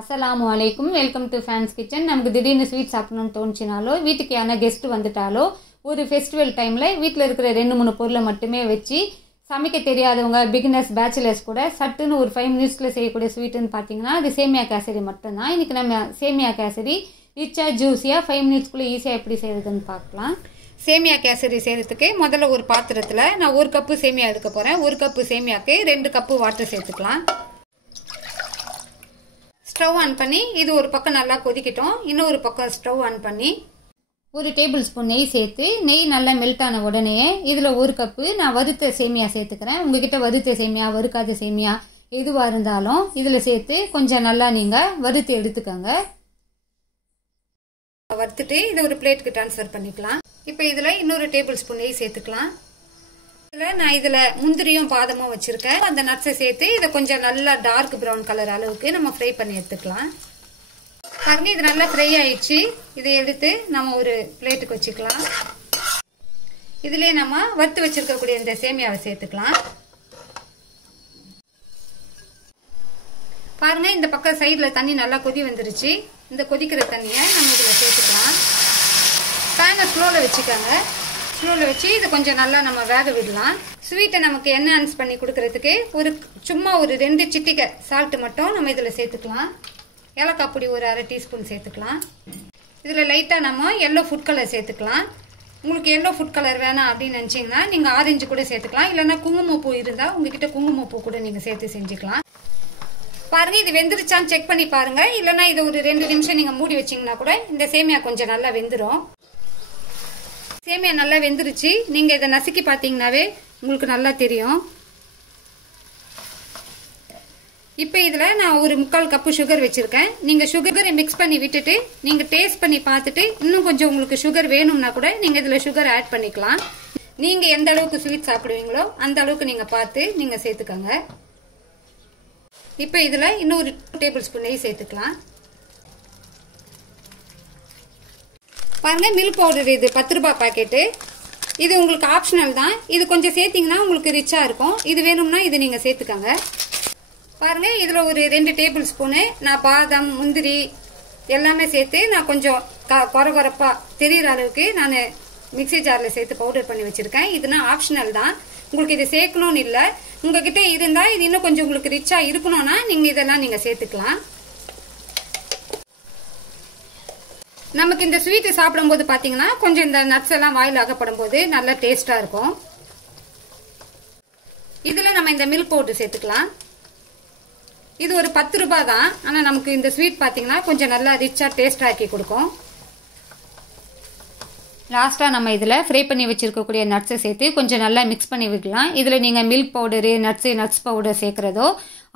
அஸ்ஸலாமு அலைக்கும். Welcome to fans kitchen. நமக்கு திடீர்னு ஸ்வீட் சாப்பிடணும்னு தோணுச்சினாலோ, வீட்டுக்கு யாரா கெஸ்ட் வந்துட்டாலோ, ஒரு ஃபெஸ்டிவல் டைமில் வீட்டில் இருக்கிற 2-3 பொருளை மட்டுமே வச்சு சமைக்க தெரியாதவங்க, பிகினர்ஸ், பேச்சுலர்ஸ் கூட சட்டுன்னு ஒரு 5 மினிட்ஸில் செய்யக்கூடிய ஸ்வீட்டுன்னு பார்த்தீங்கன்னா அது சேமியா கேசரி மட்டும்தான். இன்றைக்கி நம்ம சேமியா கேசரி ரிச்சாக ஜூஸியாக 5 மினிட்ஸ்க்குள்ளே ஈஸியாக எப்படி செய்கிறதுன்னு பார்க்கலாம். சேமியா கேசரி செய்கிறதுக்கு முதல்ல ஒரு பாத்திரத்தில் நான் 1 கப்பு சேமியா எடுக்க போகிறேன். 1 கப்பு சேமியாவுக்கு 2 கப்பு வாட்டர் சேர்த்துக்கலாம். ஸ்டவ் ஆன் பண்ணி இது ஒரு பக்கம் நல்லா கொதிக்கட்டும். இன்னொரு பக்கம் ஸ்டவ் ஆன் பண்ணி 1 டேபிள் ஸ்பூன் நெய் சேர்த்து, நெய் நல்லா மெல்ட் ஆன உடனே இதில் 1 கப்பு நான் வறுத்த சேமியா சேர்த்துக்கிறேன். உங்ககிட்ட வறுத்த சேமியா, வறுக்காத சேமியா எதுவாக இருந்தாலும் இதில் சேர்த்து கொஞ்சம் நல்லா நீங்கள் வறுத்து எடுத்துக்கோங்க. வறுத்துட்டு இதை ஒரு பிளேட்டுக்கு ட்ரான்ஸ்ஃபர் பண்ணிக்கலாம். இப்போ இதில் இன்னொரு டேபிள் ஸ்பூன் நெய் சேர்த்துக்கலாம். நான் இதுல முந்திரியும் பாதமும் வச்சிருக்கேன். அந்த நட்ஸை சேர்த்து இதை கொஞ்சம் நல்லா டார்க் ப்ரௌன் கலர் அளவுக்கு நம்ம ஃப்ரை பண்ணி எடுத்துக்கலாம். பாருங்க, இது நல்லா ஃப்ரை ஆயிடுச்சு. இதை எடுத்து நம்ம ஒரு பிளேட்டுக்கு வச்சுக்கலாம். இதுலயே நம்ம வறுத்து வச்சிருக்கக்கூடிய இந்த சேமியாவை சேர்த்துக்கலாம். பாருங்க, இந்த பக்கம் சைடுல தண்ணி நல்லா கொதி வந்துருச்சு. இந்த கொதிக்கிற தண்ணியை நம்ம இதுல சேர்த்துக்கலாம். பேனை ஸ்லோல வச்சுக்கோங்க. ஸ்லோவில் வச்சு இதை கொஞ்சம் நல்லா நம்ம வேக விடலாம். ஸ்வீட்டை நமக்கு என்ஹான்ஸ் பண்ணி கொடுக்கறதுக்கு சும்மா ஒரு 2 சிட்டிகை சால்ட் மட்டும் நம்ம இதில் சேர்த்துக்கலாம். ஏலக்காய் பொடி ஒரு 1/2 டீஸ்பூன் சேர்த்துக்கலாம். இதில் லைட்டாக நம்ம எல்லோ ஃபுட் கலர் சேர்த்துக்கலாம். உங்களுக்கு எல்லோ ஃபுட் கலர் வேணாம் அப்படின்னு நினச்சிங்கன்னா நீங்கள் ஆரஞ்சு கூட சேர்த்துக்கலாம். இல்லைன்னா குங்குமப்பூ இருந்தால் உங்ககிட்ட குங்குமப்பூ கூட நீங்கள் சேர்த்து செஞ்சுக்கலாம். பாருங்க, இது வெந்துருச்சான்னு செக் பண்ணி பாருங்க. இல்லைன்னா இது ஒரு 2 நிமிஷம் நீங்கள் மூடி வச்சிங்கன்னா கூட இந்த சேமியா கொஞ்சம் நல்லா வெந்துடும். சேமியா நல்லா வெந்துருச்சு. நீங்க இதை நசுக்கி பார்த்தீங்கன்னாவே உங்களுக்கு நல்லா தெரியும். இப்போ இதுல நான் ஒரு 3/4 கப்பு சுகர் வச்சிருக்கேன். நீங்க சுகரை மிக்ஸ் பண்ணி விட்டுட்டு நீங்க டேஸ்ட் பண்ணி பார்த்துட்டு இன்னும் கொஞ்சம் உங்களுக்கு சுகர் வேணும்னா கூட நீங்க இதுல சுகர் ஆட் பண்ணிக்கலாம். நீங்க எந்த அளவுக்கு ஸ்வீட் சாப்பிடுவீங்களோ அந்த அளவுக்கு நீங்க பார்த்து நீங்க சேர்த்துக்கோங்க. இப்போ இதுல இன்னொரு 2 டேபிள் ஸ்பூன் நெய் சேர்த்துக்கலாம். பாருங்க, மில்க் பவுடர் இது 10 ரூபாய் பாக்கெட்டு. இது உங்களுக்கு ஆப்ஷனல் தான். இது கொஞ்சம் சேர்த்தீங்கன்னா உங்களுக்கு ரிச்சா இருக்கும். இது வேணும்னா இது நீங்க சேர்த்துக்கோங்க. பாருங்க, இதுல ஒரு 2 டேபிள் ஸ்பூனு நான் பாதாம், முந்திரி எல்லாமே சேர்த்து நான் கொஞ்சம் கொரகொரப்பா தெரியுற அளவுக்கு நான் மிக்சி ஜார்ல சேர்த்து பவுடர் பண்ணி வச்சிருக்கேன். இதுனா ஆப்ஷனல் தான். உங்களுக்கு இது சேர்க்கணும்னு இல்லை. உங்ககிட்ட இருந்தா இது இன்னும் கொஞ்சம் உங்களுக்கு ரிச்சா இருக்கணும்னா நீங்க இதெல்லாம் நீங்க சேர்த்துக்கலாம். நமக்கு இந்த ஸ்வீட் சாப்பிடும் போது பாத்தீங்கன்னா கொஞ்சம் இந்த நட்ஸ் எல்லாம் வாயில் அகப்படும் போது நல்லா டேஸ்டா இருக்கும். இதுல நம்ம இந்த மில்க் பவுடர் சேர்த்துக்கலாம். இது ஒரு 10 ரூபாய் தான். ஆனா நமக்கு இந்த ஸ்வீட் பாத்தீங்கன்னா கொஞ்சம் நல்லா ரிச்சா டேஸ்டா ஆக்கி கொடுக்கும். லாஸ்டா நம்ம இதுல ஃப்ரை பண்ணி வச்சிருக்கக்கூடிய நட்ஸை சேர்த்து கொஞ்சம் நல்லா மிக்ஸ் பண்ணி விடலாம். இதுல நீங்க மில்க் பவுடரு, நட்ஸ் பவுடர் சேர்க்கறதோ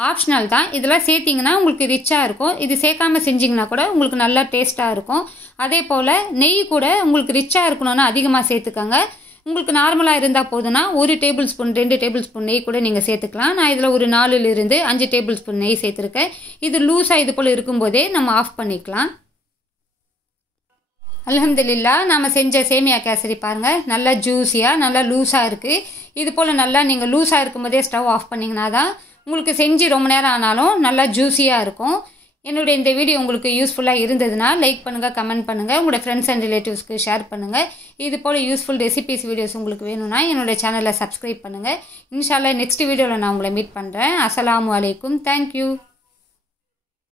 ஆப்ஷனல் தான். இதெல்லாம் சேர்த்திங்கன்னா உங்களுக்கு ரிச்சாக இருக்கும். இது சேர்க்காம செஞ்சிங்கன்னா கூட உங்களுக்கு நல்லா டேஸ்ட்டாக இருக்கும். அதே போல் நெய் கூட உங்களுக்கு ரிச்சாக இருக்கணும்னா அதிகமாக சேர்த்துக்கோங்க. உங்களுக்கு நார்மலாக இருந்தால் போதுன்னா 1 டேபிள் ஸ்பூன் 2 டேபிள் ஸ்பூன் நெய் கூட நீங்கள் சேர்த்துக்கலாம். நான் இதில் ஒரு 4லிருந்து 5 டேபிள் ஸ்பூன் நெய் சேர்த்துருக்கேன். இது லூஸாக இது போல் இருக்கும்போதே நம்ம ஆஃப் பண்ணிக்கலாம். அல்ஹம்துலில்லாஹ், நம்ம செஞ்ச சேமியா கேசரி பாருங்க, நல்லா ஜூஸியாக நல்லா லூஸாக இருக்குது. இது போல் நல்லா நீங்கள் லூஸாக இருக்கும்போதே ஸ்டவ் ஆஃப் பண்ணிங்கன்னா தான் உங்களுக்கு செஞ்சு ரொம்ப நேரம் ஆனாலும் நல்லா ஜூஸியாக இருக்கும். என்னுடைய இந்த வீடியோ உங்களுக்கு யூஸ்ஃபுல்லாக இருந்ததுன்னா லைக் பண்ணுங்கள், கமெண்ட் பண்ணுங்கள், உங்களோட ஃப்ரெண்ட்ஸ் அண்ட் ரிலேட்டிவ்ஸ்க்கு ஷேர் பண்ணுங்கள். இது போல் யூஸ்ஃபுல் ரெசிபிஸ் வீடியோஸ் உங்களுக்கு வேணும்னா என்னோடய சேனலை சப்ஸ்கிரைப் பண்ணுங்கள். இன்ஷால்லா நெக்ஸ்ட் வீடியோவில் நான் உங்களை மீட் பண்ணுறேன். அஸ்ஸலாமு அலைக்கும். தேங்க்யூ.